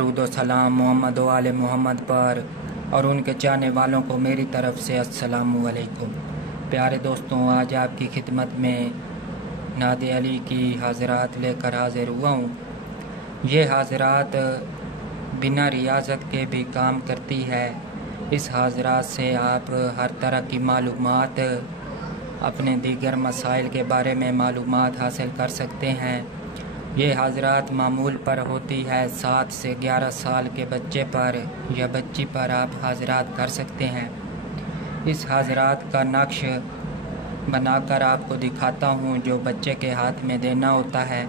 दरूद व सलाम मोहम्मद व आले मोहम्मद पर और उनके चाहने वालों को मेरी तरफ़ से अस्सलामु अलैकुम। प्यारे दोस्तों, आज आपकी खिदमत में नादे अली की हाज़रात लेकर हाज़िर हुआ हूँ। ये हाज़रात बिना रियाज़त के भी काम करती है। इस हाज़रात से आप हर तरह की मालूमात, अपने दीगर मसाइल के बारे में मालूमात हासिल कर सकते हैं। ये हाज़रात मामूल पर होती है। 7 से 11 साल के बच्चे पर या बच्ची पर आप हाज़रात कर सकते हैं। इस हाज़रात का नक्श बनाकर आपको दिखाता हूँ, जो बच्चे के हाथ में देना होता है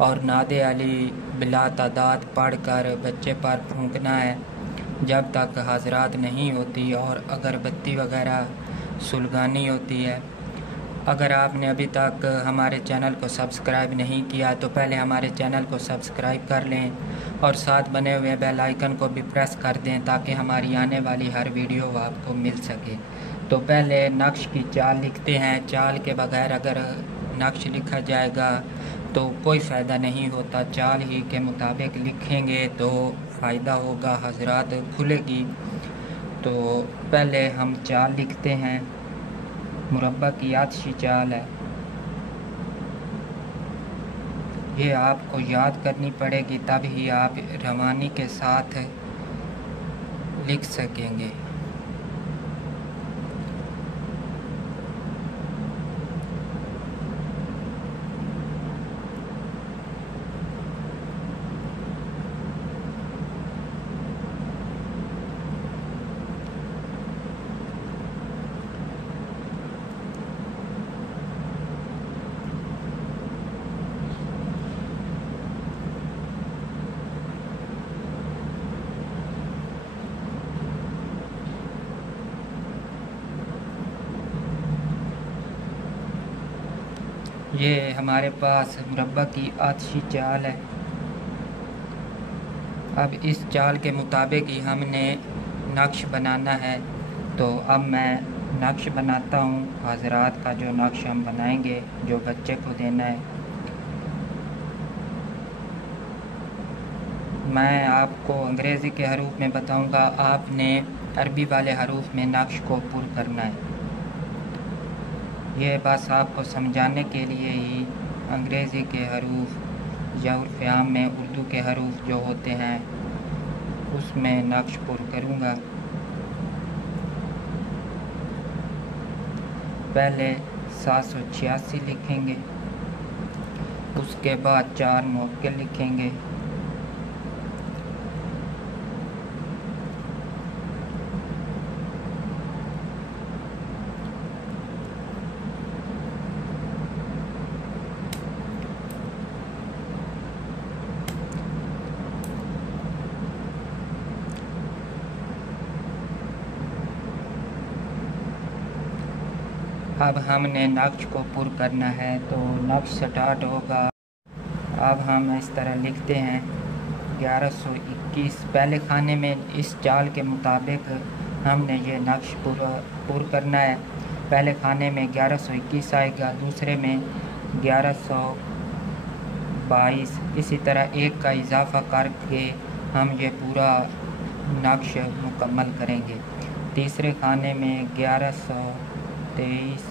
और नादे अली बिला तादाद पढ़कर बच्चे पर फूंकना है जब तक हाज़रात नहीं होती और अगरबत्ती वगैरह सुलगानी होती है। अगर आपने अभी तक हमारे चैनल को सब्सक्राइब नहीं किया तो पहले हमारे चैनल को सब्सक्राइब कर लें और साथ बने हुए बेल आइकन को भी प्रेस कर दें ताकि हमारी आने वाली हर वीडियो आपको मिल सके। तो पहले नक्श की चाल लिखते हैं। चाल के बगैर अगर नक्श लिखा जाएगा तो कोई फ़ायदा नहीं होता। चाल ही के मुताबिक लिखेंगे तो फ़ायदा होगा, हाज़रात खुलेगी। तो पहले हम चाल लिखते हैं। मुरब्बा की आतशी चाल है, ये आपको याद करनी पड़ेगी, तब ही आप रवानी के साथ लिख सकेंगे। ये हमारे पास मुरब्बा की आतशी चाल है। अब इस चाल के मुताबिक ही हमने नक्श बनाना है। तो अब मैं नक्श बनाता हूँ। हाज़रात का जो नक्श हम बनाएंगे, जो बच्चे को देना है, मैं आपको अंग्रेज़ी के हरूफ में बताऊँगा, आपने अरबी वाले हरूफ में नक्श को पुर करना है। ये बस आपको समझाने के लिए ही अंग्रेज़ी के हरूफ या उर्फ़ आम में उर्दू के हरूफ जो होते हैं उसमें नक्श पुर करूँगा। पहले 786 लिखेंगे, उसके बाद 4 मुवक्किल लिखेंगे, अब हमने नक्श को पुर करना है। तो नक्श स्टार्ट होगा। अब हम इस तरह लिखते हैं 1121। पहले खाने में इस चाल के मुताबिक हमने ये नक्श पुर करना है। पहले खाने में 1121 आएगा, दूसरे में 1122, इसी तरह एक का इजाफ़ा करके हम ये पूरा नक्श मुकम्मल करेंगे। तीसरे खाने में 1123,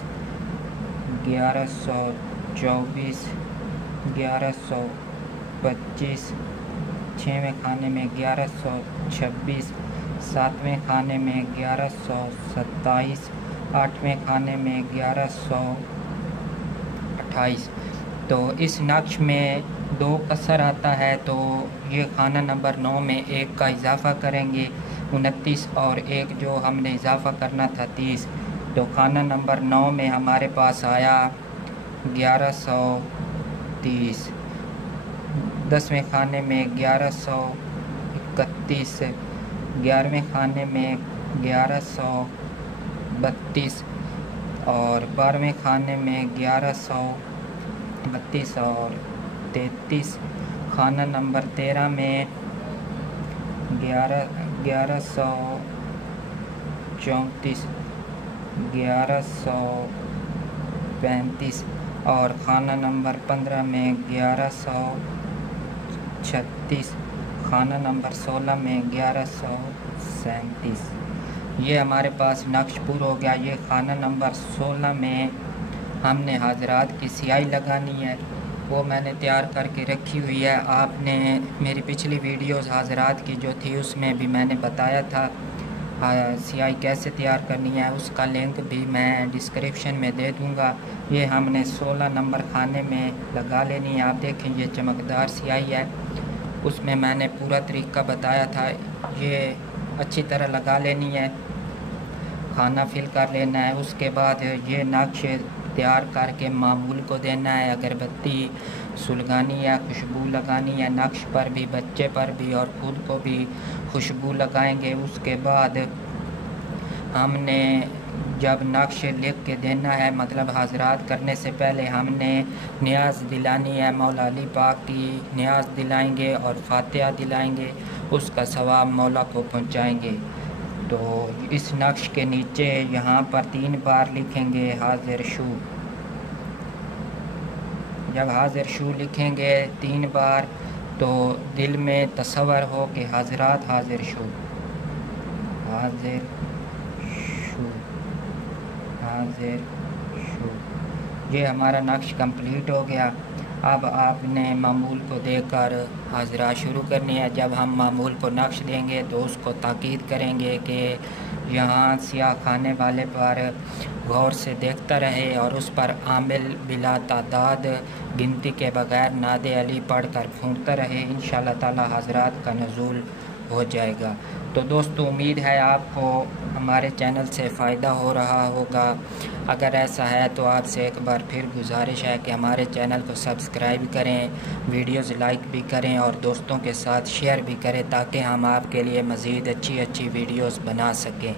1124, 1125, 6वें खाने में 1126, 7वें खाने में 1127, 8वें खाने में 1128। तो इस नक्श में 2 कसर आता है, तो ये खाना नंबर 9 में 1 का इजाफ़ा करेंगे 29 और एक जो हमने इजाफ़ा करना था 30। तो खाना नंबर 9 में हमारे पास आया 1130। 10वें खाने में 1131, 11वें खाने में 1132 और 12वें खाने में 1132 और 33। खाना नंबर 13 में 1134, 1135 और खाना नंबर 15 में 1136। खाना नंबर 16 में 1137। ये हमारे पास नक्श पूरा हो गया। ये खाना नंबर 16 में हमने हाजरात की स्याही लगानी है, वो मैंने तैयार करके रखी हुई है। आपने मेरी पिछली वीडियोस हाजरात की जो थी उसमें भी मैंने बताया था स्याही कैसे तैयार करनी है, उसका लिंक भी मैं डिस्क्रिप्शन में दे दूंगा। ये हमने 16 नंबर खाने में लगा लेनी है। आप देखें ये चमकदार स्याही है, उसमें मैंने पूरा तरीका बताया था। ये अच्छी तरह लगा लेनी है, खाना फिल कर लेना है। उसके बाद ये नक्श तैयार करके मामूल को देना है। अगरबत्ती सुलगानी है, खुशबू लगानी है नक्श पर भी, बच्चे पर भी और ख़ुद को भी खुशबू लगाएंगे। उसके बाद हमने जब नक्श लिख के देना है, मतलब हाजरात करने से पहले हमने नियाज़ दिलानी है। मौला अली पाक की नियाज़ दिलाएंगे और फातिहा दिलाएंगे, उसका सवाब मौला को पहुंचाएंगे। तो इस नक्श के नीचे यहाँ पर 3 बार लिखेंगे हाजिर शू। जब हाजिर शू लिखेंगे 3 बार तो दिल में तसव्वुर हो कि हाजरात हाजिर शू, हाजिर शू, हाजिर शू। ये हमारा नक्श कंप्लीट हो गया। अब आपने मामूल को देकर हाजरा शुरू करनी है। जब हम मामूल को नक्श देंगे तो उसको ताकीद करेंगे कि यहाँ स्याह खाने वाले पर गौर से देखता रहे और उस पर आमिल बिला तादाद गिनती के बगैर नादे अली पढ़ कर फूंकता रहे। इंशाअल्लाह ताला हज़रात का नज़ूल हो जाएगा। तो दोस्तों उम्मीद है आपको हमारे चैनल से फ़ायदा हो रहा होगा। अगर ऐसा है तो आपसे एक बार फिर गुजारिश है कि हमारे चैनल को सब्सक्राइब करें, वीडियोज़ लाइक भी करें और दोस्तों के साथ शेयर भी करें ताकि हम आपके लिए मज़ीद अच्छी वीडियोज़ बना सकें।